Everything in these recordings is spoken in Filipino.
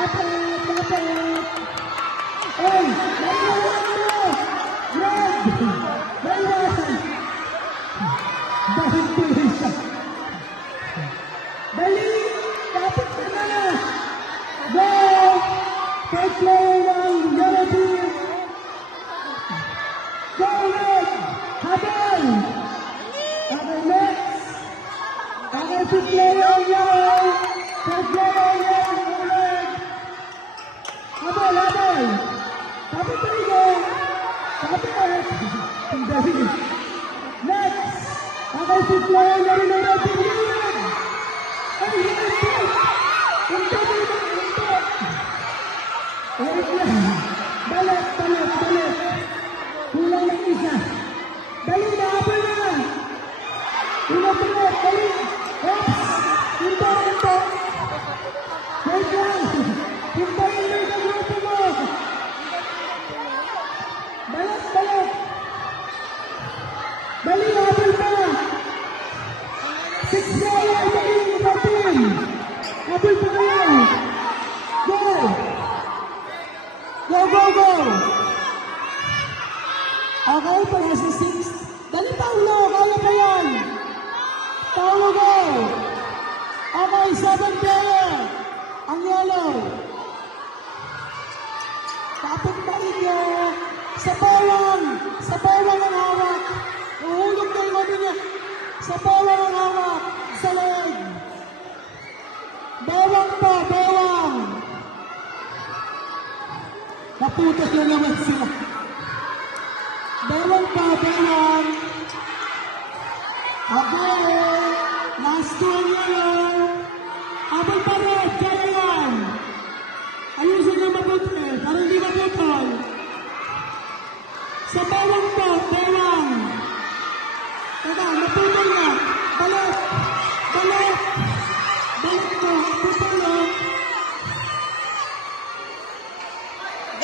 Dapat. Ay, naiwasan mo. Red. Naiwasan. Dahil tuloy siya. Dali. Dapat ka na. Go. Third player ng yellow team. Go red. Habang. Okay, next. Okay, fifth player ng yellow. Third player ng yellow. Red. Habang. Dapat tayo. Dapat. Hindi. Next. Okay, fifth player ng yellow team. Ay, hindi. Balik. Kulang ng isa. Dali na, habol na. Ulit. Dali. Oops. Hinto. Wait lang. Hintayin mo yung grupo mo. Balik. Dali, habol pa. 6 player, dali, iba team. Habol pa kayo. Go. Okay, para sa 6. Dali, Paulo. Kaya pa yan. Paulo, go. Okay, 7 player. Ang yellow. Dapat ba inyo sa bawang ang hawak. Uhulog na yung ano niya. Sa bawang ang hawak. Sa leg. Bawang. Naputos na naman sila. Bawang. Okay. Last two ang yellow. Habol pa rin. Kaya yan. Ayusin na mabuti. Para hindi maputol. Sa bawang. Teka, naputol na. Balik mo. Putol na.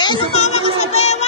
Sumama ka sa bewang!